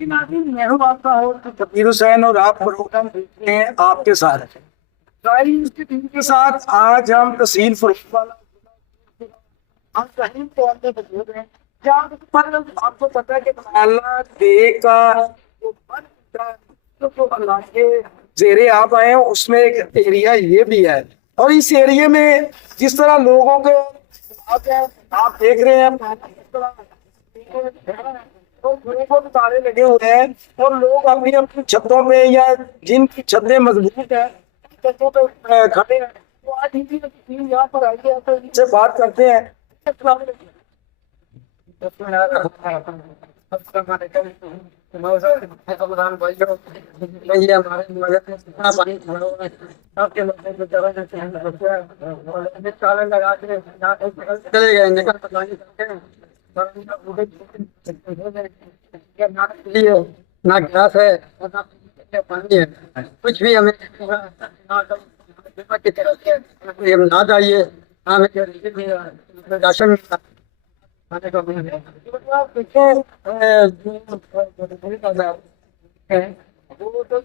नाज़रीन, मैं हूं आपका होस्ट कबीर हुसैन और आप प्रोग्राम देखते हैं आपके साथ। गाइस, की टीम के साथ आज हम तहसील फरूख वाला हम कहीं तौर पे मौजूद हैं। जहाँ पर आपको पता है कि अल्लाह दे का जो बन होता है, तो अल्लाह के जेरे आप आए हैं, उसमें एक एरिया ये भी है। और इस एरिया में जिस तरह लोगों के आप देख रहे हैं किस तरह तो लोगों को ताले लगे हुए हैं और लोग अपनी अपनी छतों में या जिनकी छतें मजबूत है छतों पे खड़े हैं। तो आज इनकी टीम यहाँ पर आई है, तो इनसे बात करते हैं। अस्सलाम वालेकुम। भैया हमारे मदद में कितना पानी खड़ा हुआ है, आपके मदद में जगह ना चैन ताले लगा के चले गए निकल पानी करते हैं। ना बिजली है, ना गैस है और ना पानी है, कुछ भी हमें की तरफ से हम ना चाहिए। हमें राशन खाने को मिल रहा है। वो तो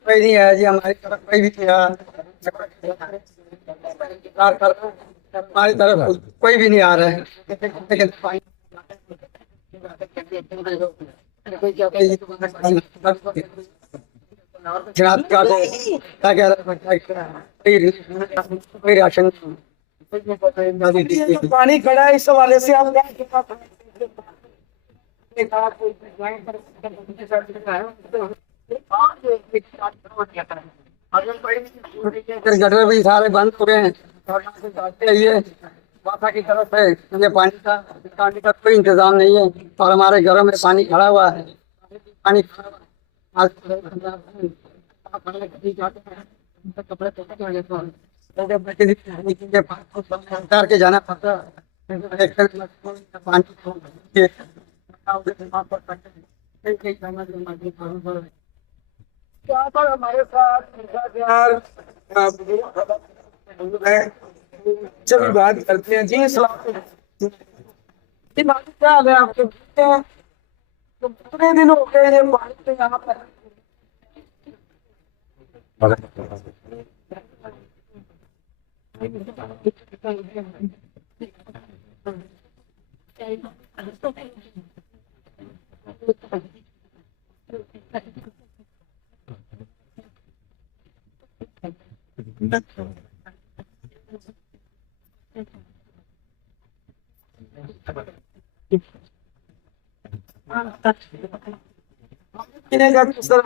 कोई नहीं है जी, हमारी तरफ कोई भी नहीं है। हमारी तरफ कोई भी नहीं आ रहा है। क्या कह रहा है, कोई राशन पानी खड़ा है, इस हवाले से आप गटर भी सारे बंद हो गए हैं और यहाँ से जाते हैं ये वासा की तरफ है। मुझे पानी का कोई इंतजाम नहीं है और हमारे घरों में पानी खड़ा हुआ है। पानी कपड़े उतार के जाना पड़ता यहाँ पर हमारे साथ जब बात करते हैं जी, सलाम क्या हाल है आपके? तो कितने दिन हो गए ये पानी पे यहाँ पर? किस तरह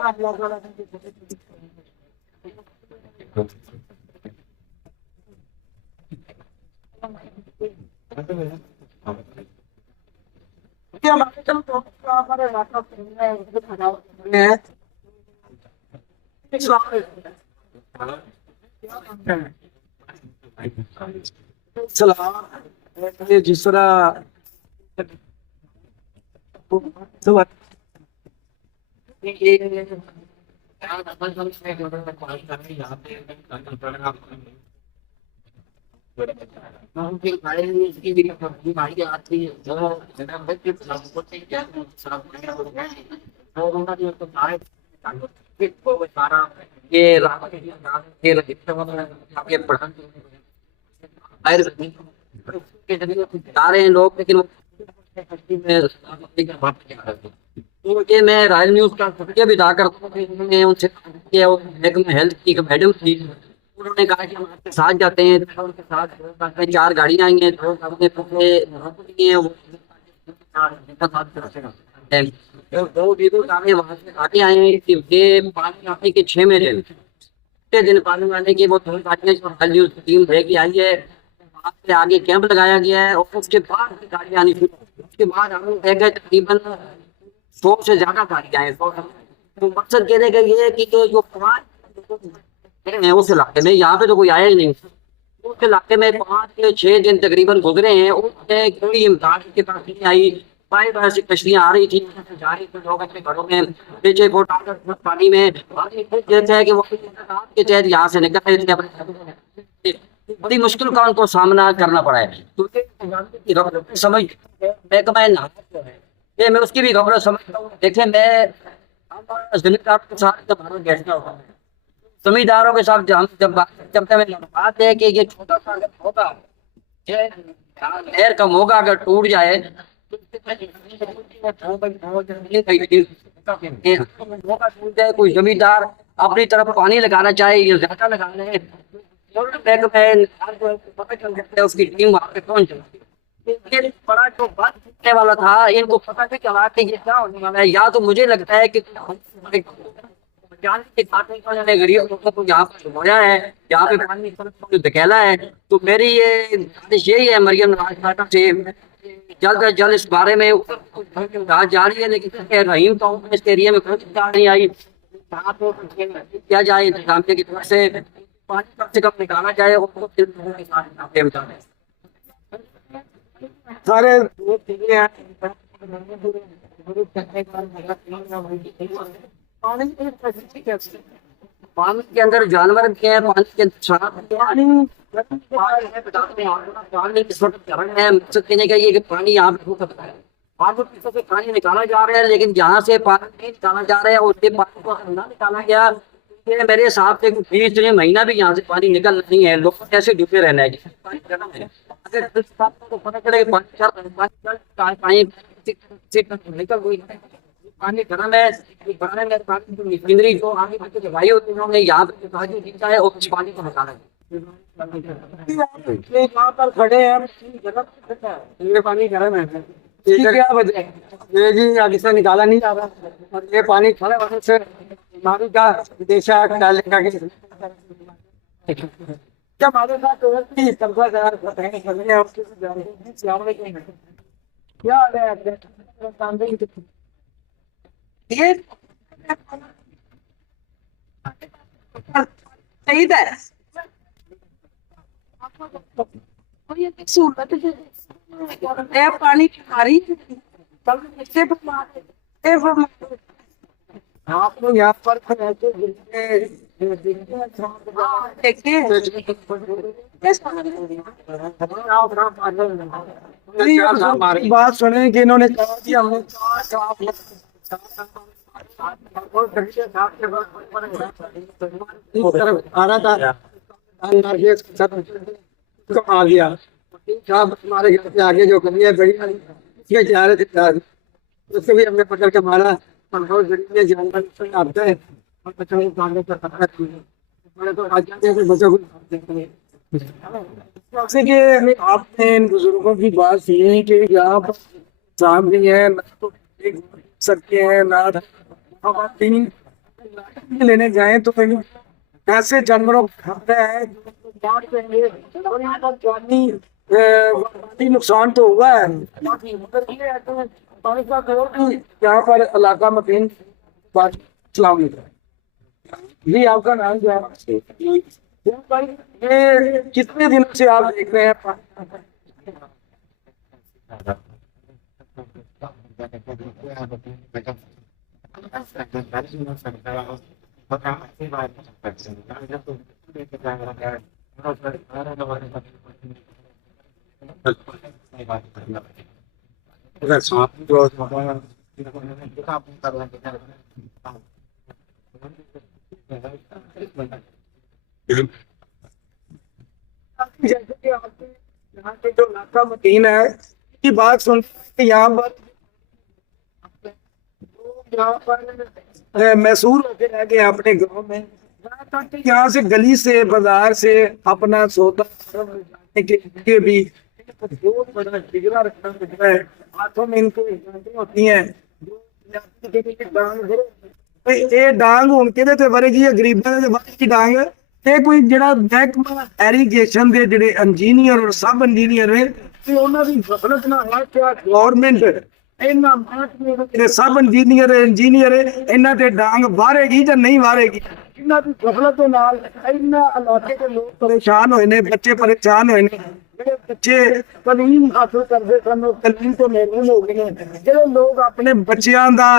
हमारे जिस तरह बीमारी आती है ये जा रहे हैं लोग, लेकिन मुझे मैं रॉयल न्यूज का शुक्रिया भी अदा करता हूँ। उन्होंने उनसे में हेल्थ की मैडम थी, उन्होंने कहा कि हम आपके साथ जाते हैं। तो उनके साथ 4 गाड़ियाँ आई हैं, 2 अपने वहाँ से आके आए हैं कि ये पानी आने के 6 महीने दिन पानी आने की वो 2 गाड़ियाँ जो रॉयल न्यूज की टीम लेके आई है, वहाँ से आगे कैंप लगाया गया है और उसके बाद गाड़ियाँ आनी शुरू। उसके बाद हम लोग रह गए तकरीबन 100 से ज्यादा गाड़ियाँ हैं। तो मकसद कहने का ये है कि जो है उस इलाके में, यहाँ पे तो कोई आया ही नहीं। उस इलाके में 5 से 6 दिन तकरीबन गुजरे हैं, उसमें कोई इमदाद के पास नहीं आई। बार बार से कश्तियाँ आ रही थी, जा रही थी, लोग अपने घरों में 6 फुट पानी में जैसा है कि वो के तहत यहाँ से निकल रहे थे अपने बड़ी मुश्किल का उनको सामना करना पड़ा है। तो ये खबर समझ मैं कमाए ना ये मैं उसकी भी खबर समझता हूँ। देखिए मैं जमींदार के साथ जब भारत बैठना होता है, जमींदारों के साथ जब बात है कि ये छोटा सा अगर होगा, ये नहर कम होगा, अगर टूट जाए कोई जमींदार अपनी तरफ पानी लगाना चाहे, ये ज्यादा लगा ले, पता चल जाता है उसकी टीम वहां पे पहुंच जाती है। ये बड़ा जो बात करने वाला था, इनको पता नहीं चला कि ये क्या होने वाला है। या तो मुझे लगता है कि जाने की बातें उन्होंने गरीब लोगों को यहाँ पर घुमाया है, यहाँ पे पानी को धकेला है। तो मेरी ये गुजारिश यही है मरियम नवाज खाटून से, जल्द से जल्द इस बारे में बात जा रही है, लेकिन रहीम तो इस एरिया में कोई बात नहीं आई। क्या जाए इंतजामिया की तरफ से पानी कम से कम निकाला जाए और के साथ सारे पानी के अंदर जानवर भी हैं, पानी के अंदर सांप भी हैं। पानी इस वक्त कारण है, मकसद कहने का ये कि पानी यहाँ पे रुक सकता है। आगे पीछे से पानी निकाला जा रहा है, लेकिन जहाँ से पानी नहीं निकाला जा रहा है उससे पानी को अगर ना निकाला गया, ये मेरे हिसाब से 20 महीना भी यहाँ से पानी निकल नहीं है। लोग कैसे डूबे रहना है, पानी गर्म है। अगर को पता चले कि पानी निकल गई, पानी गर्म है, बनाने में मशीनरी जो आगे पीछे लगाई होती है उन्होंने यहाँ पे काजू खींचा है और उस पानी को निकाला है। वहाँ पर खड़े हैं, ये पानी गर्म है, क्या वजह है? ये जी आगे से निकाला नहीं जा रहा और ये पानी खड़े वजह से हमारी का विदेशा डालने का क्या हमारे साथ क्या ये सही है। पानी मारी आप लोग यहाँ पर बात सुने कि इन्होंने कहा कि हमने आ रहा था आ गया हमारे घर के आगे जो गली है बड़ी उसके जा रहे थे, उसको भी हमने पकड़ के मारा और बहुत जरिए जानवर आते हैं और बच्चों को कांडे पर पकड़ तो आ जाते हैं, बच्चों को जैसे कि आपने इन बुजुर्गों की बात सुनी कि यहाँ पर सामने है ना तो एक सकते हैं ना तीन लेने जाए तो कहीं ऐसे जानवरों खतरा है नुकसान तो हुआ है। यहाँ पर इलाका मकीन जी आपका नाम क्या है? ये कितने दिनों से आप देख रहे हैं? जैसे कि आपके यहाँ के जो इलाका मकीन है की बात सुन के यहाँ पर मैसूर होके रह गए अपने गांव में, यहाँ से गली से बाजार से अपना सौदा जाने के लिए भी बहुत बड़ा बिगड़ा रखना पड़ता है। हाथों में इनको होती हैं ये डांग उनके ते वरेगी गरीबों के वरेगी डांग ये कोई जड़ा महकमा एरीगेशन के ਜਿਹੜੇ इंजीनियर और सब इंजीनियर है ਤੇ ਉਹਨਾਂ ਦੀ ਗਫਲਤ ਨਾ ਹੈ ਕਿ ਗਵਰਨਮੈਂਟ ਇਹਨਾਂ महकमे सब इंजीनियर ਇਹਨਾਂ ਤੇ ਡਾਂਗ ਵਾਰੇਗੀ ਜਾਂ ਨਹੀਂ ਵਾਰੇਗੀ। ਇਹਨਾਂ ਦੀ ਗਫਲਤ ਦੇ ਨਾਲ ਇਹਨਾਂ ਇਲਾਕੇ ਦੇ ਲੋਕ ਪਰੇਸ਼ਾਨ ਹੋਏ ਨੇ, ਬੱਚੇ ਪਰੇਸ਼ਾਨ ਹੋਏ ਨੇ, ਜਿਹੜੇ ਬੱਚੇ ਤਾਲੀਮ ਹਾਸਲ ਕਰਦੇ ਸਨ ਉਹ ਤਾਲੀਮ ਤੋਂ ਮਹਿਰੂਮ ਹੋ ਗਏ ਨੇ, ਜਿਹੜੇ ਲੋਕ ਆਪਣੇ ਬੱਚਿਆਂ ਦਾ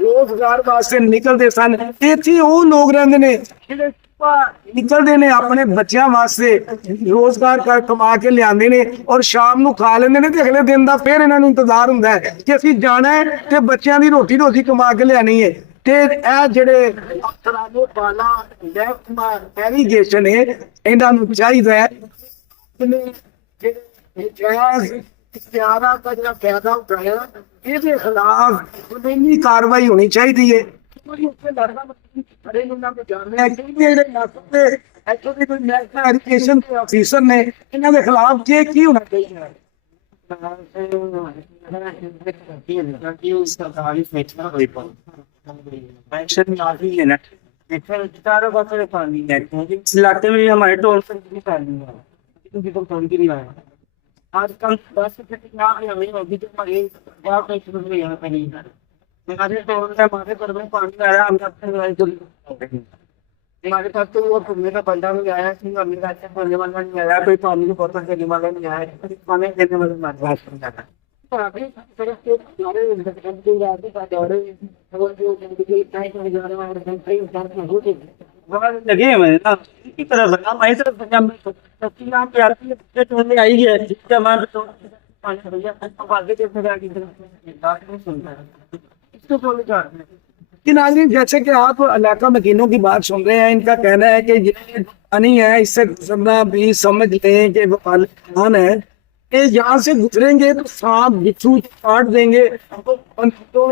ਰੋਜ਼ਗਾਰ ਵਾਸਤੇ ਨਿਕਲਦੇ ਸਨ ਇੱਥੇ ਉਹ ਲੋਕ ਰਹਿੰਦੇ ਨੇ ਜਿਹੜੇ ਨਿਕਲਦੇ ਨੇ ਆਪਣੇ ਬੱਚਿਆਂ ਵਾਸਤੇ ਰੋਜ਼ਗਾਰ ਕਰ ਕਮਾ ਕੇ ਲਿਆਉਂਦੇ ਨੇ ਔਰ ਸ਼ਾਮ ਨੂੰ ਖਾ ਲੈਂਦੇ ਨੇ ਤੇ ਅਗਲੇ ਦਿਨ ਦਾ ਫਿਰ ਇਹਨਾਂ ਨੂੰ ਇੰਤਜ਼ਾਰ ਹੁੰਦਾ ਹੈ ਕਿ ਅਸੀਂ ਜਾਣਾ ਹੈ ਤੇ ਬੱਚਿਆਂ ਦੀ ਰੋਟੀ ਕਮਾ ਕੇ ਲਿਆਣੀ ਹੈ। ਤੇ ਇਹ ਜਿਹੜੇ ਅਫਸਰਾਂ ਦੇ ਬਾਲਾ ਮਹਿਕਮਾ ਐਰੀਗੇਸ਼ਨ ਹੈ ਇਹਨਾਂ ਨੂੰ ਚਾਹੀਦਾ ਹੈ ਜਿਹੜੇ ਜਾਇਜ਼ ਇਖਤਿਆਰਾਂ ਦਾ ਜਿਹੜਾ ਫਾਇਦਾ ਉਠਾਇਆ ਇਹਦੇ ਖਿਲਾਫ ਕਾਨੂੰਨੀ ਕਾਰਵਾਈ ਹੋਣੀ ਚਾਹੀਦੀ ਹੈ। ਕੋਈ ਉੱਥੇ ਲੜਦਾ ਖੜੇ ਨੂੰ ਨਾ ਕੋਈ ਜਾਣਦੇ ਆ ਕਿ ਜਿਹੜੇ ਨਾਸਰ ਦੇ ਐਕਚੁਅਲੀ ਕੋਈ ਨੈਸ਼ਨਲ ਐਜੂਕੇਸ਼ਨ ਦੇ ਅਫੀਸਰ ਨੇ ਇਹਨਾਂ ਦੇ ਖਿਲਾਫ ਜੇ ਕੀ ਹੋਣਾ ਚਾਹੀਦਾ ਹੈ। चारों पास पानी है क्योंकि इस इलाके में हमारे टोल पर भी पानी है क्योंकि तो पानी की नहीं आया आजकल बस हमें अभी तो हमारे यहाँ पे यहाँ पे नहीं है हमारे टोल में हमारे घर में पानी आ रहा है हम हमारे पास तो वो घूमने का बंदा नहीं आया कि हमें अच्छा बोलने वाला नहीं आया कोई पानी की बोतल देने वाला नहीं आया पानी देने वाला हमारे पास नहीं आया लगे मैंने ना की तरह लगा मैं तरफ यहाँ पे आती आई है हमारे तो पानी भैया आगे इसको बोले जा रहे हैं कि नाज़रीन जैसे कि आप इलाका मकीनों की बात सुन रहे हैं इनका कहना है कि ये पानी है इससे गुजरना भी समझ लें कि वो पानी है कि यहाँ से गुजरेंगे तो सांप बिच्छू काट देंगे तो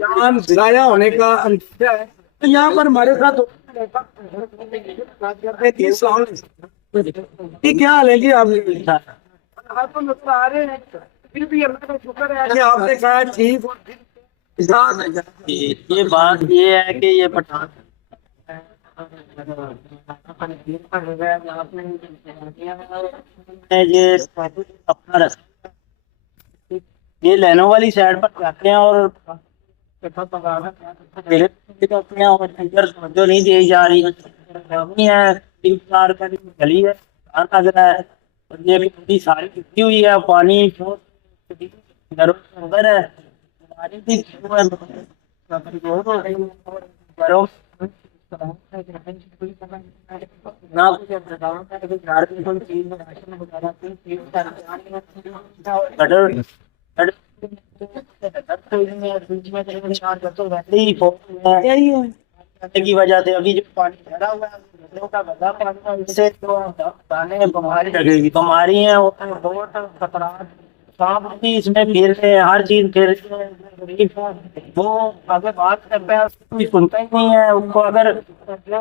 जान जाया होने का अंदेशा है। तो यहाँ पर हमारे साथ क्या हाल है जी आप तो नजर आ रहे हैं फिर भी अल्लाह का शुक्र है कि आपने कहा ठीक ये बात ये है कि ये पठान ये अपना रास्ता ये लेनो वाली साइड पर जाते हैं और जो नहीं दी जा रही है 3-4 का गली है नजर है और ये भी सारी कितनी हुई है पानी उधर है की वजह से अभी जो पानी भरा हुआ है इससे तो बीमारी लगेगी बीमारी है बहुत खतरा सांप भी इसमें फिर रहे हैं हर चीज फिर वो अगर बात करते हैं कोई सुनता ही नहीं है उसको अगर जो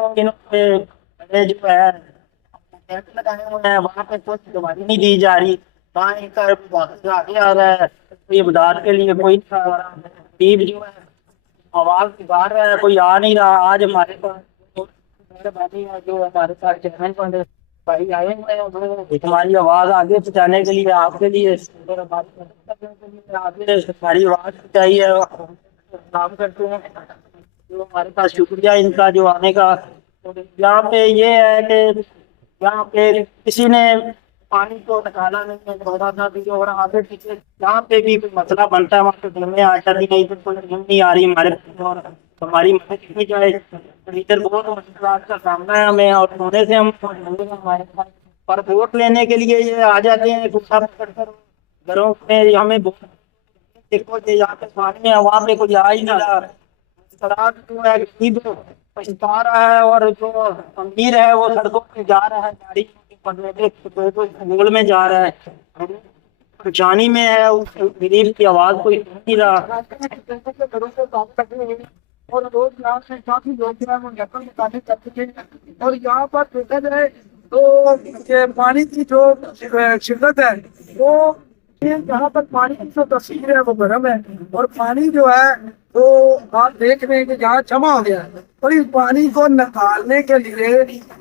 है लगाए हुए हैं वहाँ पे कुछ दवाई नहीं दी जा रही वहाँ आगे आ रहा है ये मदद के लिए कोई टीम जो है आवाज निभा रहा है कोई आ नहीं रहा। आज हमारे पास जो हमारे पास चेयरमैन भाई आए हुए हैं हमारी आवाज आगे पहुँचाने के लिए आपके लिए हमारी आवाज चाहिए काम करते हैं जो हमारे पास शुक्रिया इनका जो आने का। यहाँ पे ये है कि यहाँ पे किसी ने पानी को निकाला नहीं है थोड़ा सा भी और आगे पीछे जहाँ पे भी कोई मसला बनता है वहाँ पे घर में आटा भी नहीं तो कोई नहीं आ रही हमारे और हमारी मदद की जाए। इधर बहुत मुश्किल का सामना है हमें और सोने से हम हमारे पास पर वोट लेने के लिए ये आ जाते हैं गुस्सा पकड़कर घरों में हमें देखो यहाँ पे पानी है वहाँ पे कोई आ ही नहीं रहा जो है गरीब पछता रहा है और जो अमीर है वो सड़कों पे जा रहा है गाड़ी गोल में जा रहा है परेशानी में है उस गरीब की आवाज कोई नहीं रहा और रोज यहाँ से काफी लोग जो है वो नकल निकाले कर चुके हैं और यहाँ पर देखा जाए तो ये पानी की जो शिद्दत है वो यहाँ पर पानी की जो तस्वीर है वो गर्म है और पानी जो है तो आप देख रहे हैं कि जहाँ जमा हो गया है और इस पानी को निकालने के लिए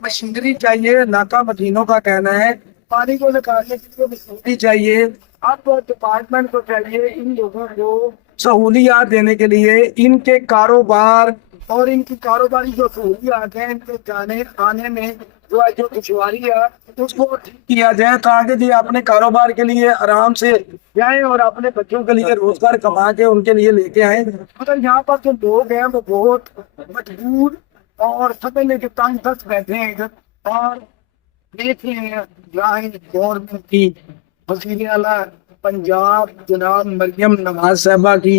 मशीनरी चाहिए। नाका मशीनों का कहना है पानी को निकालने के लिए मशीनरी चाहिए। आपको डिपार्टमेंट को चाहिए इन लोगों को सहूलियात देने के लिए इनके कारोबार और इनकी कारोबारी जो सहूलियात हैं इनके जाने आने में जो दुश्वारी है उसको ठीक किया जाए ताकि जी अपने कारोबार के लिए आराम से जाए और अपने बच्चों के लिए रोजगार कमा के उनके लिए लेके आए। मगर यहाँ पर जो लोग हैं वो बहुत मजबूर और समझने के तंग फंस बैठे हैं इधर। और देख रहे हैं जहाँ गवर्नमेंट की वज़ीर आला पंजाब जनाब मरियम नवाज साहबा की,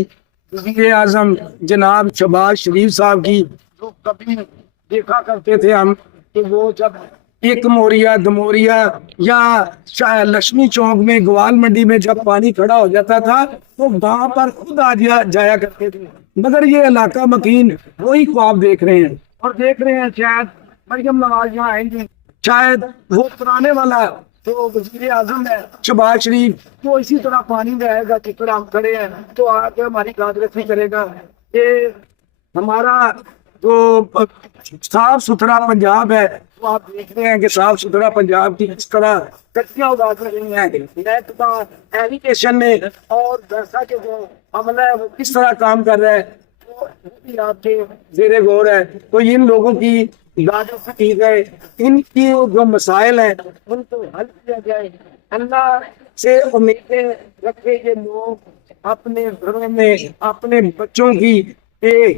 वज़ीर आज़म जनाब शहबाज शरीफ साहब की, जो कभी देखा करते थे हम कि वो जब एक मोरिया दमोरिया या लक्ष्मी चौक में ग्वाल मंडी में जब पानी खड़ा हो जाता था तो वहां पर खुद जाया करते थे। मगर ये इलाका मकीन वही ख्वाब देख रहे हैं और देख रहे हैं शायद मरियम नवाज यहाँ आएंगे, शायद वो पुराने वाला तो वज़ीर आज़म है शहबाज शरीफ तो इसी तरह पानी में आएगा जिस तरह हम खड़े हैं तो आके हमारी गादरसी करेगा। ये हमारा जो साफ सुथरा पंजाब है तो आप देख रहे हैं कि साफ सुथरा पंजाब की किस तरह कच्चियां उगा कर रही हैं। नेट का एजुकेशन ने और दरसा के जो अमला है वो किस तरह काम कर रहा है तो वो भी आपके जेरे गौर है। तो इन लोगों की इबादत की जाए, इनकी जो मसाइल हैं उनको हल किया जाए। अल्लाह से उम्मीदें रखे ये लोग अपने घरों में अपने बच्चों की एक